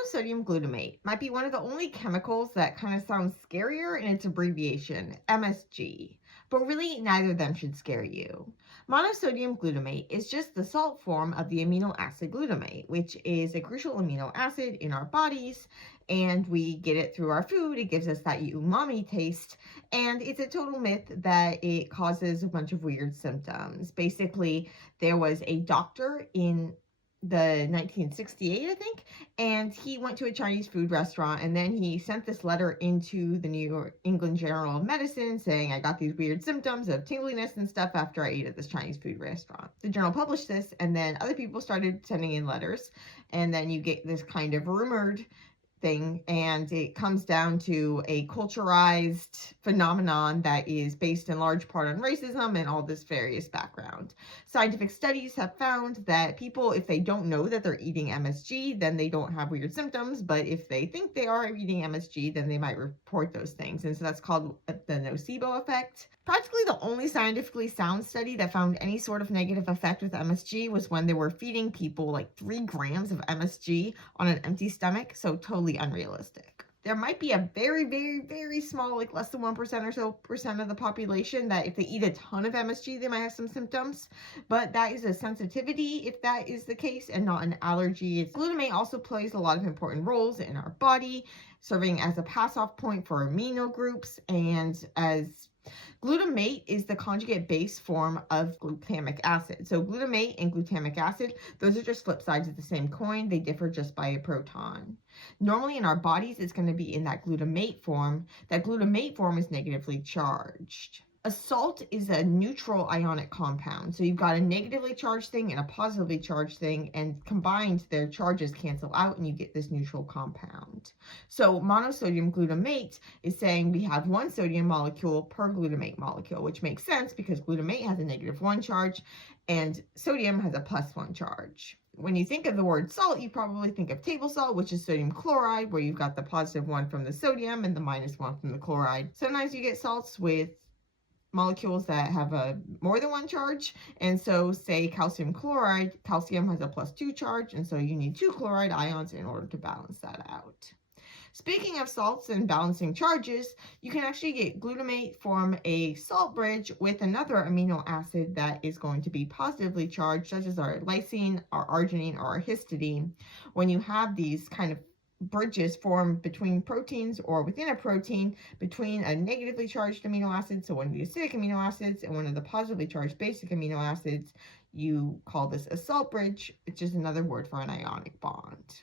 Monosodium glutamate might be one of the only chemicals that kind of sounds scarier in its abbreviation, MSG, but really neither of them should scare you. Monosodium glutamate is just the salt form of the amino acid glutamate, which is a crucial amino acid in our bodies, and we get it through our food. It gives us that umami taste, and it's a total myth that it causes a bunch of weird symptoms. Basically, there was a doctor in the 1968, I think, and he went to a Chinese food restaurant, and then he sent this letter into the New England Journal of Medicine saying, I got these weird symptoms of tingliness and stuff after I ate at this Chinese food restaurant. The journal published this, and then other people started sending in letters, and then you get this kind of rumored thing, and it comes down to a culturalized phenomenon that is based in large part on racism and all this various background. Scientific studies have found that people, if they don't know that they're eating MSG, then they don't have weird symptoms, but if they think they are eating MSG, then they might report those things, and so that's called the nocebo effect. Practically the only scientifically sound study that found any sort of negative effect with MSG was when they were feeding people like 3 grams of MSG on an empty stomach, so totally unrealistic. There might be a very, very, very small, like less than 1% or so percent of the population that if they eat a ton of MSG, they might have some symptoms, but that is a sensitivity if that is the case and not an allergy. Glutamate also plays a lot of important roles in our body, serving as a pass-off point for amino groups, and as glutamate is the conjugate base form of glutamic acid. So glutamate and glutamic acid, those are just flip sides of the same coin. They differ just by a proton. Normally in our bodies, it's going to be in that glutamate form. That glutamate form is negatively charged. A salt is a neutral ionic compound. So you've got a negatively charged thing and a positively charged thing, and combined their charges cancel out and you get this neutral compound. So monosodium glutamate is saying we have 1 sodium molecule per glutamate molecule, which makes sense because glutamate has a -1 charge and sodium has a +1 charge. When you think of the word salt, you probably think of table salt, which is sodium chloride, where you've got the +1 from the sodium and the -1 from the chloride. Sometimes you get salts with molecules that have a more than 1 charge, and so say calcium chloride, calcium has a +2 charge, and so you need 2 chloride ions in order to balance that out. Speaking of salts and balancing charges, you can actually get glutamate from a salt bridge with another amino acid that is going to be positively charged, such as our lysine, our arginine, or our histidine. When you have these kind of bridges form between proteins or within a protein between a negatively charged amino acid, so one of the acidic amino acids, and one of the positively charged basic amino acids, you call this a salt bridge. It's just another word for an ionic bond.